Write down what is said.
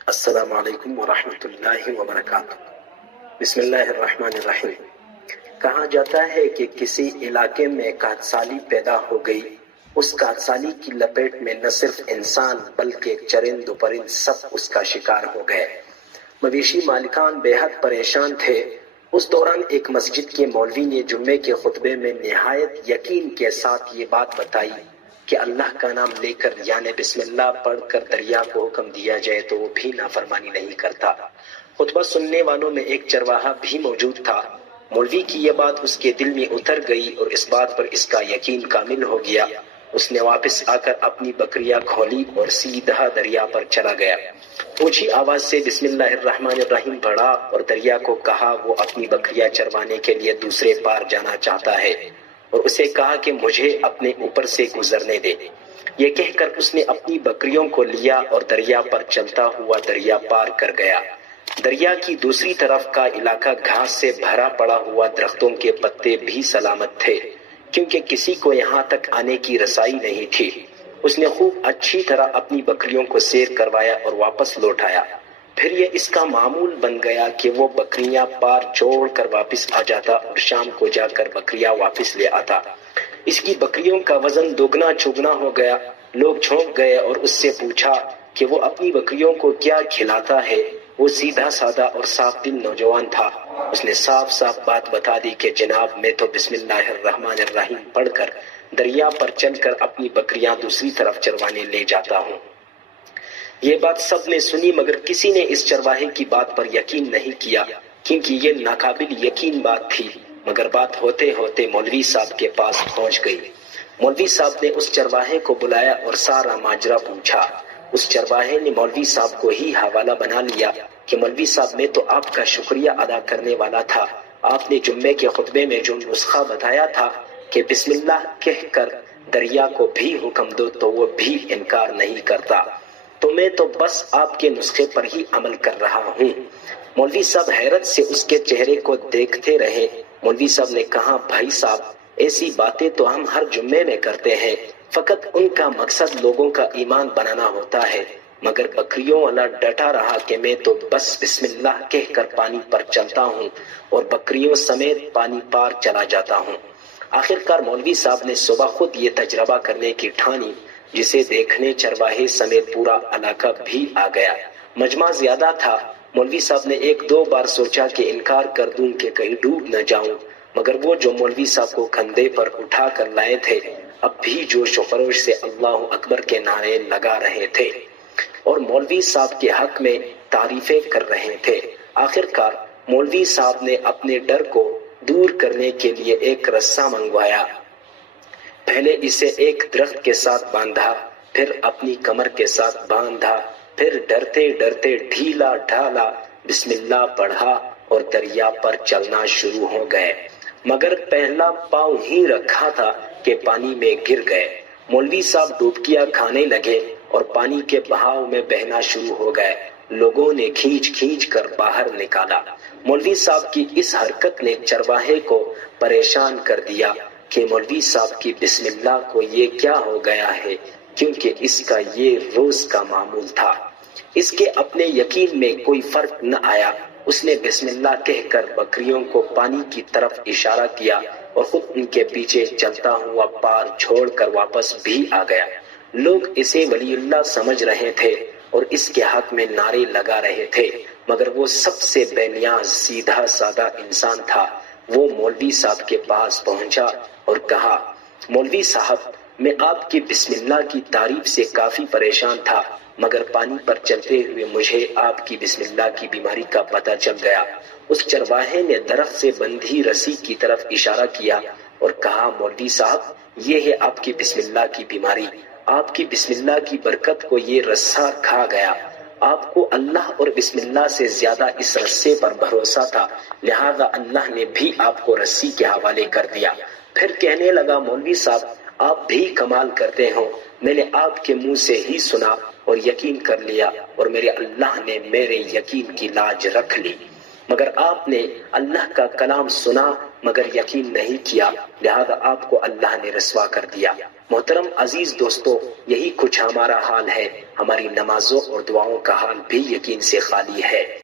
السلام علیکم ورحمۃ اللہ وبرکاتہ۔ بسم اللہ الرحمن الرحیم۔ کہا جاتا ہے کہ کسی علاقے میں کاٹ سالی پیدا ہو گئی۔ اس کاٹ سالی کی لپیٹ میں نہ صرف انسان بلکہ چرند و پرند سب اس کا شکار ہو گئے۔ مویشی مالکان بے حد پریشان تھے۔ اس دوران ایک مسجد کے مولوی نے جمعے کے خطبے میں نہایت یقین کے ساتھ یہ بات بتائی کہ اللہ کا نام لے کر یعنی بسم اللہ پڑھ کر دریا کو حکم دیا جائے تو وہ بھی نافرمانی نہیں کرتا۔ خطبہ سننے والوں میں ایک چرواہا بھی موجود تھا۔ مولوی کی یہ بات اس کے دل میں اتر گئی اور اس بات پر اس کا یقین کامل ہو گیا۔ اس نے واپس آ کر اپنی بکریاں کھولی اور سیدھا دریا پر چلا گیا۔ اونچی آواز سے بسم اللہ الرحمن الرحیم پڑھا اور دریا کو کہا وہ اپنی بکریاں چروانے کے لیے دوسرے پار جانا چاہتا ہے، اور اسے کہا کہ مجھے اپنے اوپر سے گزرنے دے۔ یہ کہہ کر اس نے اپنی بکریوں کو لیا اور دریا پر چلتا ہوا دریا پار کر گیا۔ دریا کی دوسری طرف کا علاقہ گھاس سے بھرا پڑا ہوا، درختوں کے پتے بھی سلامت تھے کیونکہ کسی کو یہاں تک آنے کی رسائی نہیں تھی۔ اس نے خوب اچھی طرح اپنی بکریوں کو سیر کروایا اور واپس لوٹایا۔ پھر یہ اس کا معمول بن گیا کہ وہ بکریاں پار چھوڑ کر واپس آ جاتا اور شام کو جا کر بکریاں واپس لے آتا۔ اس کی بکریوں کا وزن دوگنا چوگنا ہو گیا۔ لوگ چونک گئے اور اس سے پوچھا کہ وہ اپنی بکریوں کو کیا کھلاتا ہے۔ وہ سیدھا سادہ اور صاف دل نوجوان تھا۔ اس نے صاف صاف بات بتا دی کہ جناب میں تو بسم اللہ الرحمن الرحیم پڑھ کر دریا پر چل کر اپنی بکریاں دوسری طرف چروانے لے جاتا ہوں۔ یہ بات سب نے سنی مگر کسی نے اس چرواہے کی بات پر یقین نہیں کیا کیونکہ یہ ناقابل یقین بات تھی، مگر بات ہوتے ہوتے مولوی صاحب کے پاس پہنچ گئی۔ مولوی صاحب نے اس چرواہے کو بلایا اور سارا ماجرا پوچھا۔ اس چرواہے نے مولوی صاحب کو ہی حوالہ بنا لیا کہ مولوی صاحب میں تو آپ کا شکریہ ادا کرنے والا تھا۔ آپ نے جمعے کے خطبے میں جو نسخہ بتایا تھا کہ بسم اللہ کہہ کر دریا کو بھی حکم دو تو وہ بھی انکار نہیں کرتا، تو میں تو بس آپ کے نسخے پر ہی عمل کر رہا ہوں۔ مولوی صاحب حیرت سے اس کے چہرے کو دیکھتے رہے۔ مولوی صاحب نے کہا بھائی صاحب ایسی باتیں تو ہم ہر جمعے میں کرتے ہیں، فقط ان کا مقصد لوگوں کا ایمان بنانا ہوتا ہے، مگر بکریوں والا ڈٹا رہا کہ میں تو بس بسم اللہ کہہ کر پانی پر چلتا ہوں اور بکریوں سمیت پانی پار چلا جاتا ہوں۔ آخرکار مولوی صاحب نے صبح خود یہ تجربہ کرنے کی ٹھانی، جسے دیکھنے چرواہے سمیت پورا علاقہ بھی آ گیا۔ مجمع زیادہ تھا۔ مولوی صاحب نے ایک دو بار سوچا کہ انکار کر دوں کہ کہیں ڈوب نہ جاؤں، مگر وہ جو مولوی صاحب کو کندھے پر اٹھا کر لائے تھے اب بھی جوش و خروش سے اللہ اکبر کے نعرے لگا رہے تھے اور مولوی صاحب کے حق میں تعریفیں کر رہے تھے۔ آخرکار مولوی صاحب نے اپنے ڈر کو دور کرنے کے لیے ایک رسہ منگوایا۔ پہلے اسے ایک درخت کے ساتھ باندھا، پھر اپنی کمر کے ساتھ باندھا، پھر ڈرتے ڈرتے ڈھیلا ڈھالا بسم اللہ پڑھا اور دریا پر چلنا شروع ہو گئے، مگر پہلا پاؤں ہی رکھا تھا کہ پانی میں گر گئے۔ مولوی صاحب ڈوبکیاں کھانے لگے اور پانی کے بہاؤ میں بہنا شروع ہو گئے۔ لوگوں نے کھینچ کھینچ کر باہر نکالا۔ مولوی صاحب کی اس حرکت نے چرواہے کو پریشان کر دیا کہ مولوی صاحب کی بسم اللہ کو یہ کیا ہو گیا ہے، کیونکہ اس کا یہ روز کا معمول تھا۔ اس کے اپنے یقین میں کوئی فرق نہ آیا۔ اس نے بسم اللہ کہہ کر بکریوں کو پانی کی طرف اشارہ کیا اور خود ان کے پیچھے چلتا ہوا پار چھوڑ کر واپس بھی آ گیا۔ لوگ اسے ولی اللہ سمجھ رہے تھے اور اس کے حق میں نعرے لگا رہے تھے، مگر وہ سب سے بے نیاز سیدھا سادہ انسان تھا۔ وہ مولوی صاحب کے پاس پہنچا اور کہا مولوی صاحب میں آپ کی بسم اللہ کی تعریف سے کافی پریشان تھا، مگر پانی پر چلتے ہوئے مجھے آپ کی بسم اللہ کی بیماری کا پتہ چل گیا۔ اس چرواہے نے درخت سے بندھی رسی کی طرف اشارہ کیا اور کہا مولوی صاحب یہ ہے آپ کی بسم اللہ کی بیماری۔ آپ کی بسم اللہ کی برکت کو یہ رسہ کھا گیا۔ آپ کو اللہ اور بسم اللہ سے زیادہ اس رسے پر بھروسہ تھا، لہذا اللہ نے بھی آپ کو رسی کے حوالے کر دیا۔ پھر کہنے لگا مولوی صاحب آپ بھی کمال کرتے ہو، میں نے آپ کے منہ سے ہی سنا اور یقین کر لیا اور میرے اللہ نے میرے یقین کی لاج رکھ لی، مگر آپ نے اللہ کا کلام سنا مگر یقین نہیں کیا، لہذا آپ کو اللہ نے رسوا کر دیا۔ محترم عزیز دوستو، یہی کچھ ہمارا حال ہے. ہماری نمازوں اور دعاؤں کا حال بھی یقین سے خالی ہے.